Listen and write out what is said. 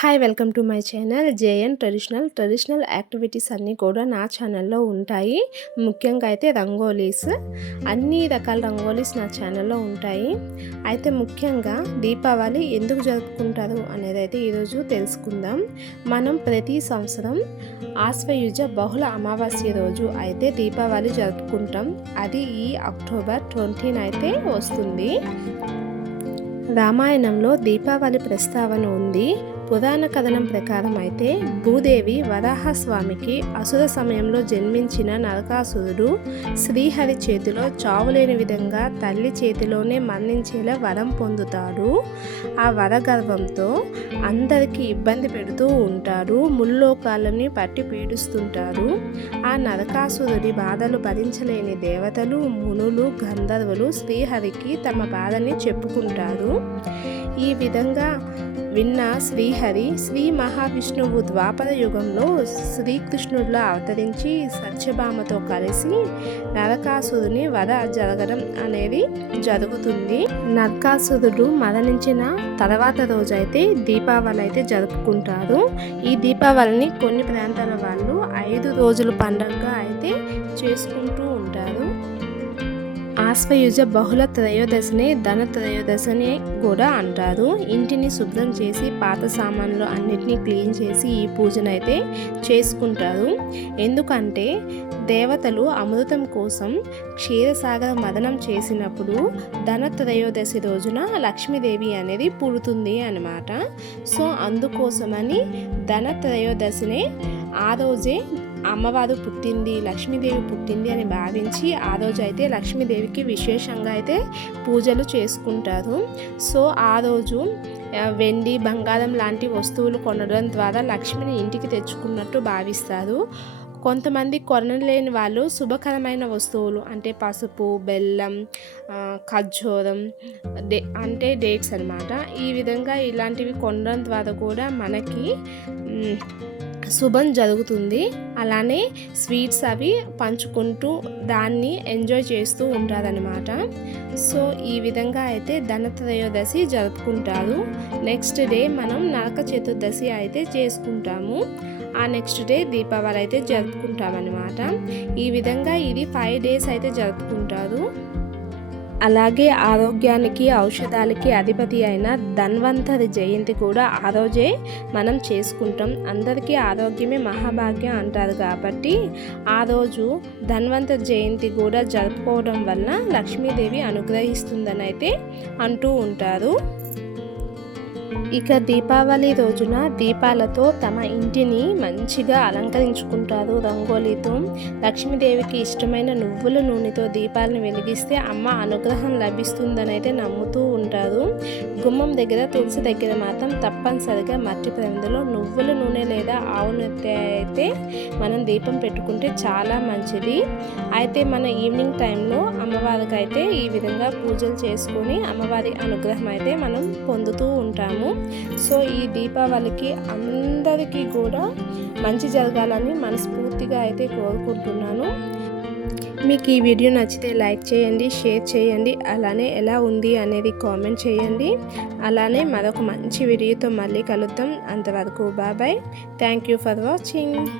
Hi welcome to my channel జేఎన్ traditional activities అన్నీ కూడా నా ఛానల్లో ఉంటాయి. ముఖ్యంగా అయితే రంగోలీస్, అన్ని రకాల రంగోలీస్ నా ఛానల్లో ఉంటాయి. అయితే ముఖ్యంగా దీపావళి ఎందుకు జరుపుకుంటారు అనేది అయితే ఈరోజు తెలుసుకుందాం. మనం ప్రతి సంవత్సరం ఆశ్వయుజ బహుళ అమావాస్య రోజు అయితే దీపావళి జరుపుకుంటాం. అది ఈ అక్టోబర్ 20 అయితే వస్తుంది. రామాయణంలో దీపావళి ప్రస్తావన ఉంది. పురాణ కథనం ప్రకారం అయితే భూదేవి వరాహస్వామికి అసుర సమయంలో జన్మించిన నరకాసురుడు శ్రీహరి చేతిలో చావులేని విధంగా తల్లి చేతిలోనే మరణించేలా వరం పొందుతాడు. ఆ వరగర్వంతో అందరికీ ఇబ్బంది పెడుతూ ఉంటాడు. ముల్లోకాలని పట్టి పీడిస్తుంటారు. ఆ నరకాసురుడి బాధలు భరించలేని దేవతలు, మునులు, గంధర్వులు శ్రీహరికి తమ బాధని చెప్పుకుంటారు. ఈ విధంగా విన్న శ్రీహరి శ్రీ మహావిష్ణువు ద్వాపర యుగంలో శ్రీకృష్ణుడిలో అవతరించి సత్యభామతో కలిసి నరకాసురుని వధ జరగడం అనేది జరుగుతుంది. నరకాసురుడు మరణించిన తర్వాత రోజైతే దీపావళి అయితే జరుపుకుంటారు. ఈ దీపావళిని కొన్ని ప్రాంతాల వాళ్ళు 5 రోజుల పండుగగా అయితే చేసుకుంటూ ఉంటారు. ఆశ్వయుజ బహుళ త్రయోదశిని ధన త్రయోదశిని కూడా అంటారు. ఇంటిని శుభ్రం చేసి పాత సామాన్లు అన్నిటినీ క్లీన్ చేసి ఈ పూజనైతే చేసుకుంటారు. ఎందుకంటే దేవతలు అమృతం కోసం క్షీరసాగర మదనం చేసినప్పుడు ధన త్రయోదశి రోజున లక్ష్మీదేవి అనేది పుడుతుంది అన్నమాట. సో అందుకోసమని ధన త్రయోదశిని ఆ రోజే అమ్మవారు పుట్టింది, లక్ష్మీదేవి పుట్టింది అని భావించి ఆ రోజు అయితే లక్ష్మీదేవికి విశేషంగా అయితే పూజలు చేసుకుంటారు. సో ఆ రోజు వెండి, బంగారం లాంటి వస్తువులు కొనడం ద్వారా లక్ష్మిని ఇంటికి తెచ్చుకున్నట్టు భావిస్తారు. కొంతమంది కొనలేని వాళ్ళు శుభకరమైన వస్తువులు అంటే పసుపు, బెల్లం, ఖర్జూరం, అంటే డేట్స్ అన్నమాట. ఈ విధంగా ఇలాంటివి కొనడం ద్వారా కూడా మనకి శుభం జరుగుతుంది. అలానే స్వీట్స్ అవి పంచుకుంటూ దాన్ని ఎంజాయ్ చేస్తూ ఉంటారనమాట. సో ఈ విధంగా అయితే ధనత్రయోదశి జరుపుకుంటారు. నెక్స్ట్ డే మనం నరక చతుర్దశి అయితే చేసుకుంటాము. ఆ నెక్స్ట్ డే దీపావళి అయితే జరుపుకుంటామన్నమాట. ఈ విధంగా ఇది 5 days అయితే జరుపుకుంటారు. అలాగే ఆరోగ్యానికి, ఔషధాలకి అధిపతి అయిన ధన్వంతరి జయంతి కూడా ఆ రోజే మనం చేసుకుంటాం. అందరికీ ఆరోగ్యమే మహాభాగ్యం అంటారు కాబట్టి ఆ రోజు ధన్వంతరి జయంతి కూడా జరుపుకోవడం వలన లక్ష్మీదేవి అనుగ్రహిస్తుందని అయితే అంటూ ఉంటారు. ఇక దీపావళి రోజున దీపాలతో తమ ఇంటిని మంచిగా అలంకరించుకుంటారు. రంగోలీతో లక్ష్మీదేవికి ఇష్టమైన నువ్వుల నూనెతో దీపాలను వెలిగిస్తే అమ్మ అనుగ్రహం లభిస్తుందని అయితే నమ్ముతూ ఉంటారు. గుమ్మం దగ్గర, తులసి దగ్గర మాత్రం తప్పనిసరిగా మట్టి ప్రమిదలో నువ్వుల నూనె లేదా ఆవు నెయ్యి అయితే మనం దీపం పెట్టుకుంటే చాలా మంచిది. అయితే మన ఈవినింగ్ టైంలో అమ్మవారికి అయితే ఈ విధంగా పూజలు చేసుకొని అమ్మవారి అనుగ్రహం అయితే మనం పొందుతూ ఉంటాము. సో ఈ దీపావళికి అందరికీ కూడా మంచి జరగాలని మనస్ఫూర్తిగా అయితే కోరుకుంటున్నాను. మీకు ఈ వీడియో నచ్చితే లైక్ చేయండి, షేర్ చేయండి, అలానే ఎలా ఉంది అనేది కామెంట్ చేయండి. అలానే మరొక మంచి వీడియోతో మళ్ళీ కలుద్దాం. అంతవరకు bye. Thank you for watching.